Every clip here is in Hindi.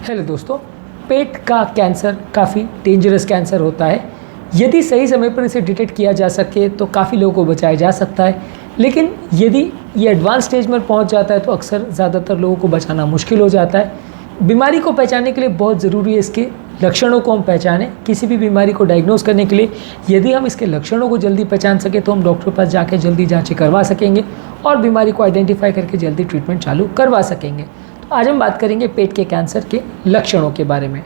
हेलो दोस्तों, पेट का कैंसर काफ़ी डेंजरस कैंसर होता है। यदि सही समय पर इसे डिटेक्ट किया जा सके तो काफ़ी लोगों को बचाया जा सकता है, लेकिन यदि ये एडवांस स्टेज में पहुंच जाता है तो अक्सर ज़्यादातर लोगों को बचाना मुश्किल हो जाता है। बीमारी को पहचानने के लिए बहुत ज़रूरी है इसके लक्षणों को हम पहचानें। किसी भी बीमारी को डायग्नोस करने के लिए यदि हम इसके लक्षणों को जल्दी पहचान सकें तो हम डॉक्टर के पास जाकर जल्दी जाँचें करवा सकेंगे और बीमारी को आइडेंटिफाई करके जल्दी ट्रीटमेंट चालू करवा सकेंगे। आज हम बात करेंगे पेट के कैंसर के लक्षणों के बारे में।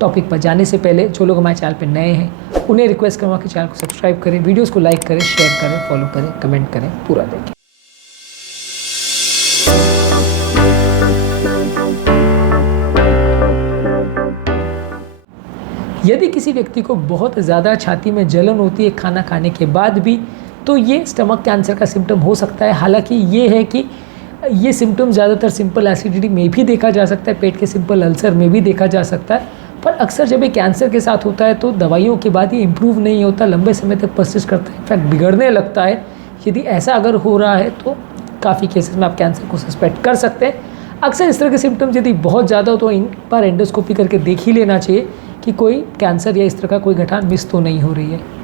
टॉपिक पर जाने से पहले जो लोग हमारे चैनल पर नए हैं उन्हें रिक्वेस्ट करूँगा कि चैनल को सब्सक्राइब करें, वीडियोस को लाइक करें, शेयर करें, फॉलो करें, कमेंट करें, पूरा देखें। यदि किसी व्यक्ति को बहुत ज़्यादा छाती में जलन होती है खाना खाने के बाद भी, तो ये स्टमक कैंसर का सिम्टम हो सकता है। हालांकि ये है कि ये सिम्टम ज़्यादातर सिंपल एसिडिटी में भी देखा जा सकता है, पेट के सिंपल अल्सर में भी देखा जा सकता है, पर अक्सर जब ये कैंसर के साथ होता है तो दवाइयों के बाद ये इम्प्रूव नहीं होता, लंबे समय तक परसिस्ट करता है, इनफैक्ट बिगड़ने लगता है। यदि ऐसा अगर हो रहा है तो काफ़ी केसेस में आप कैंसर को सस्पेक्ट कर सकते हैं। अक्सर इस तरह के सिम्टम्स यदि बहुत ज़्यादा हो तो इन पर एंडोस्कोपी करके देख ही लेना चाहिए कि कोई कैंसर या इस तरह का कोई गठान मिस तो नहीं हो रही है।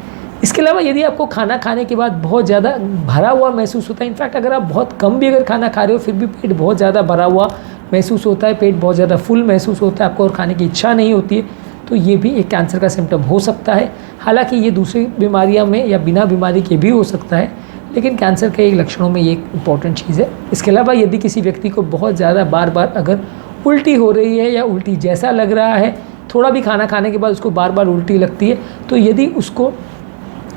इसके अलावा यदि आपको खाना खाने के बाद बहुत ज़्यादा भरा हुआ महसूस होता है, इनफैक्ट अगर आप बहुत कम भी अगर खाना खा रहे हो फिर भी पेट बहुत ज़्यादा भरा हुआ महसूस होता है, पेट बहुत ज़्यादा फुल महसूस होता है, आपको और खाने की इच्छा नहीं होती है, तो ये भी एक कैंसर का सिम्टम हो सकता है। हालांकि ये दूसरी बीमारियों में या बिना बीमारी के भी हो सकता है, लेकिन कैंसर के एक लक्षणों में ये एक इम्पॉर्टेंट चीज़ है। इसके अलावा यदि किसी व्यक्ति को बहुत ज़्यादा बार बार अगर उल्टी हो रही है या उल्टी जैसा लग रहा है, थोड़ा भी खाना खाने के बाद उसको बार बार उल्टी लगती है, तो यदि उसको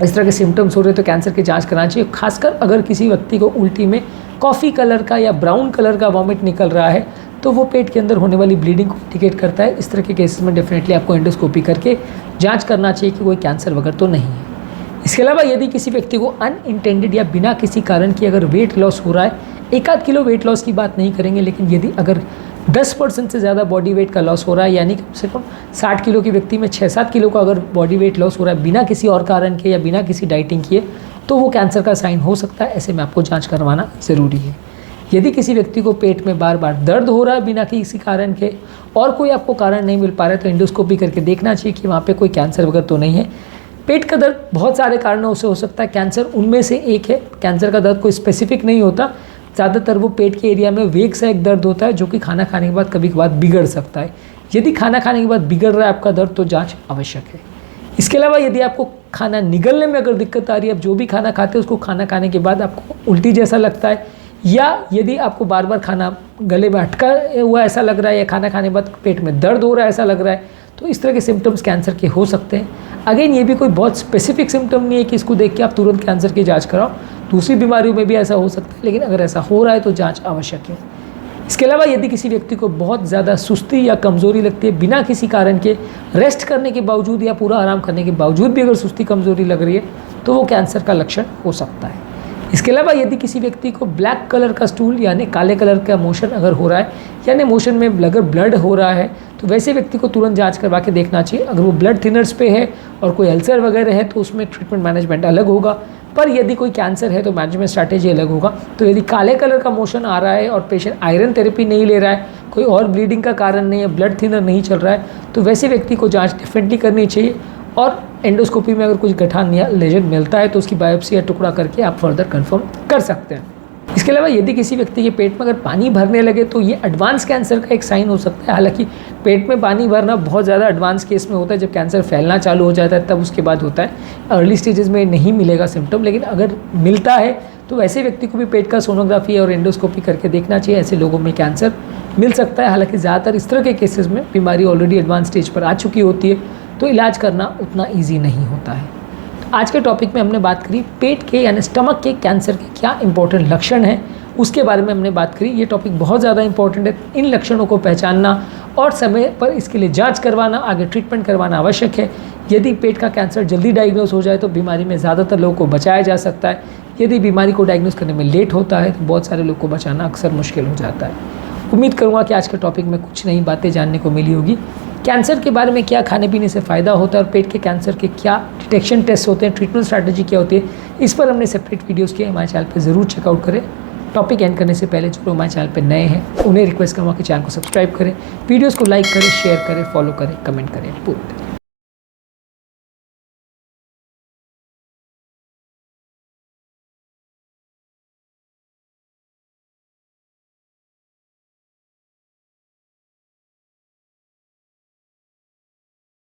इस तरह के सिम्टम्स हो रहे हैं तो कैंसर की जांच करानी चाहिए। खासकर अगर किसी व्यक्ति को उल्टी में कॉफ़ी कलर का या ब्राउन कलर का वॉमिट निकल रहा है तो वो पेट के अंदर होने वाली ब्लीडिंग को इंडिकेट करता है। इस तरह के केसेस में डेफिनेटली आपको एंडोस्कोपी करके जांच करना चाहिए कि कोई कैंसर वगैरह तो नहीं है। इसके अलावा यदि किसी व्यक्ति को अनइंटेंडेड या बिना किसी कारण की अगर वेट लॉस हो रहा है, 1-8 किलो वेट लॉस की बात नहीं करेंगे, लेकिन यदि अगर 10% से ज़्यादा बॉडी वेट का लॉस हो रहा है, यानी कम से कम 60 किलो की व्यक्ति में 6-7 किलो का अगर बॉडी वेट लॉस हो रहा है बिना किसी और कारण के या बिना किसी डाइटिंग किए, तो वो कैंसर का साइन हो सकता है। ऐसे में आपको जांच करवाना ज़रूरी है। यदि किसी व्यक्ति को पेट में बार बार दर्द हो रहा है बिना किसी कारण के और कोई आपको कारण नहीं मिल पा रहा है तो एंडोस्कोपी करके देखना चाहिए कि वहाँ पर कोई कैंसर वगैरह तो नहीं है। पेट का दर्द बहुत सारे कारणों से हो सकता है, कैंसर उनमें से एक है। कैंसर का दर्द कोई स्पेसिफिक नहीं होता, ज़्यादातर वो पेट के एरिया में वेग सा एक दर्द होता है जो कि खाना खाने के बाद कभी कभार बिगड़ सकता है। यदि खाना खाने के बाद बिगड़ रहा है आपका दर्द तो जांच आवश्यक है। इसके अलावा यदि आपको खाना निगलने में अगर दिक्कत आ रही है, आप जो भी खाना खाते हैं उसको खाना खाने के बाद आपको उल्टी जैसा लगता है, या यदि आपको बार बार खाना गले में अटका हुआ ऐसा लग रहा है या खाना खाने के बाद पेट में दर्द हो रहा है ऐसा लग रहा है, तो इस तरह के सिम्टम्स कैंसर के हो सकते हैं। अगेन ये भी कोई बहुत स्पेसिफिक सिम्टम नहीं है कि इसको देख के आप तुरंत कैंसर की जांच कराओ, दूसरी बीमारियों में भी ऐसा हो सकता है, लेकिन अगर ऐसा हो रहा है तो जांच आवश्यक है। इसके अलावा यदि किसी व्यक्ति को बहुत ज़्यादा सुस्ती या कमज़ोरी लगती है बिना किसी कारण के, रेस्ट करने के बावजूद या पूरा आराम करने के बावजूद भी अगर सुस्ती कमज़ोरी लग रही है तो वो कैंसर का लक्षण हो सकता है। इसके अलावा यदि किसी व्यक्ति को ब्लैक कलर का स्टूल यानी काले कलर का मोशन अगर हो रहा है, यानी मोशन में अगर ब्लड हो रहा है, तो वैसे व्यक्ति को तुरंत जांच करवा के देखना चाहिए। अगर वो ब्लड थिनर्स पे है और कोई अल्सर वगैरह है तो उसमें ट्रीटमेंट मैनेजमेंट अलग होगा, पर यदि कोई कैंसर है तो मैनेजमेंट स्ट्रैटेजी अलग होगा। तो यदि काले कलर का मोशन आ रहा है और पेशेंट आयरन थेरेपी नहीं ले रहा है, कोई और ब्लीडिंग का कारण नहीं है, ब्लड थिनर नहीं चल रहा है, तो वैसे व्यक्ति को जाँच डेफिनेटली करनी चाहिए। और एंडोस्कोपी में अगर कुछ गठान या लेजन मिलता है तो उसकी बायोप्सी या टुकड़ा करके आप फर्दर कंफर्म कर सकते हैं। इसके अलावा यदि किसी व्यक्ति के पेट में अगर पानी भरने लगे तो ये एडवांस कैंसर का एक साइन हो सकता है। हालांकि पेट में पानी भरना बहुत ज़्यादा एडवांस केस में होता है, जब कैंसर फैलना चालू हो जाता है तब उसके बाद होता है। अर्ली स्टेजेस में नहीं मिलेगा सिम्टम, लेकिन अगर मिलता है तो ऐसे व्यक्ति को भी पेट का सोनोग्राफी और एंडोस्कोपी करके देखना चाहिए। ऐसे लोगों में कैंसर मिल सकता है। हालाँकि ज़्यादातर इस तरह के केसेस में बीमारी ऑलरेडी एडवांस स्टेज पर आ चुकी होती है तो इलाज करना उतना ईजी नहीं होता है। तो आज के टॉपिक में हमने बात करी पेट के यानी स्टमक के कैंसर के क्या इंपॉर्टेंट लक्षण हैं, उसके बारे में हमने बात करी। ये टॉपिक बहुत ज़्यादा इंपॉर्टेंट है। इन लक्षणों को पहचानना और समय पर इसके लिए जांच करवाना, आगे ट्रीटमेंट करवाना आवश्यक है। यदि पेट का कैंसर जल्दी डायग्नोस हो जाए तो बीमारी में ज़्यादातर लोगों को बचाया जा सकता है। यदि बीमारी को डायग्नोस करने में लेट होता है तो बहुत सारे लोग को बचाना अक्सर मुश्किल हो जाता है। उम्मीद करूँगा कि आज के टॉपिक में कुछ नई बातें जानने को मिली होगी। कैंसर के बारे में क्या खाने पीने से फ़ायदा होता है और पेट के कैंसर के क्या डिटेक्शन टेस्ट होते हैं, ट्रीटमेंट स्ट्रैटेजी क्या होती है, इस पर हमने सेपरेट वीडियोस किए। हमारे चैनल पे ज़रूर चेकआउट करें। टॉपिक एंड करने से पहले जो लोग हमारे चैनल पर नए हैं उन्हें रिक्वेस्ट करूँगा कि चैनल को सब्सक्राइब करें, वीडियोज़ को लाइक करें, शेयर करें, फॉलो करें, कमेंट करें, पूरा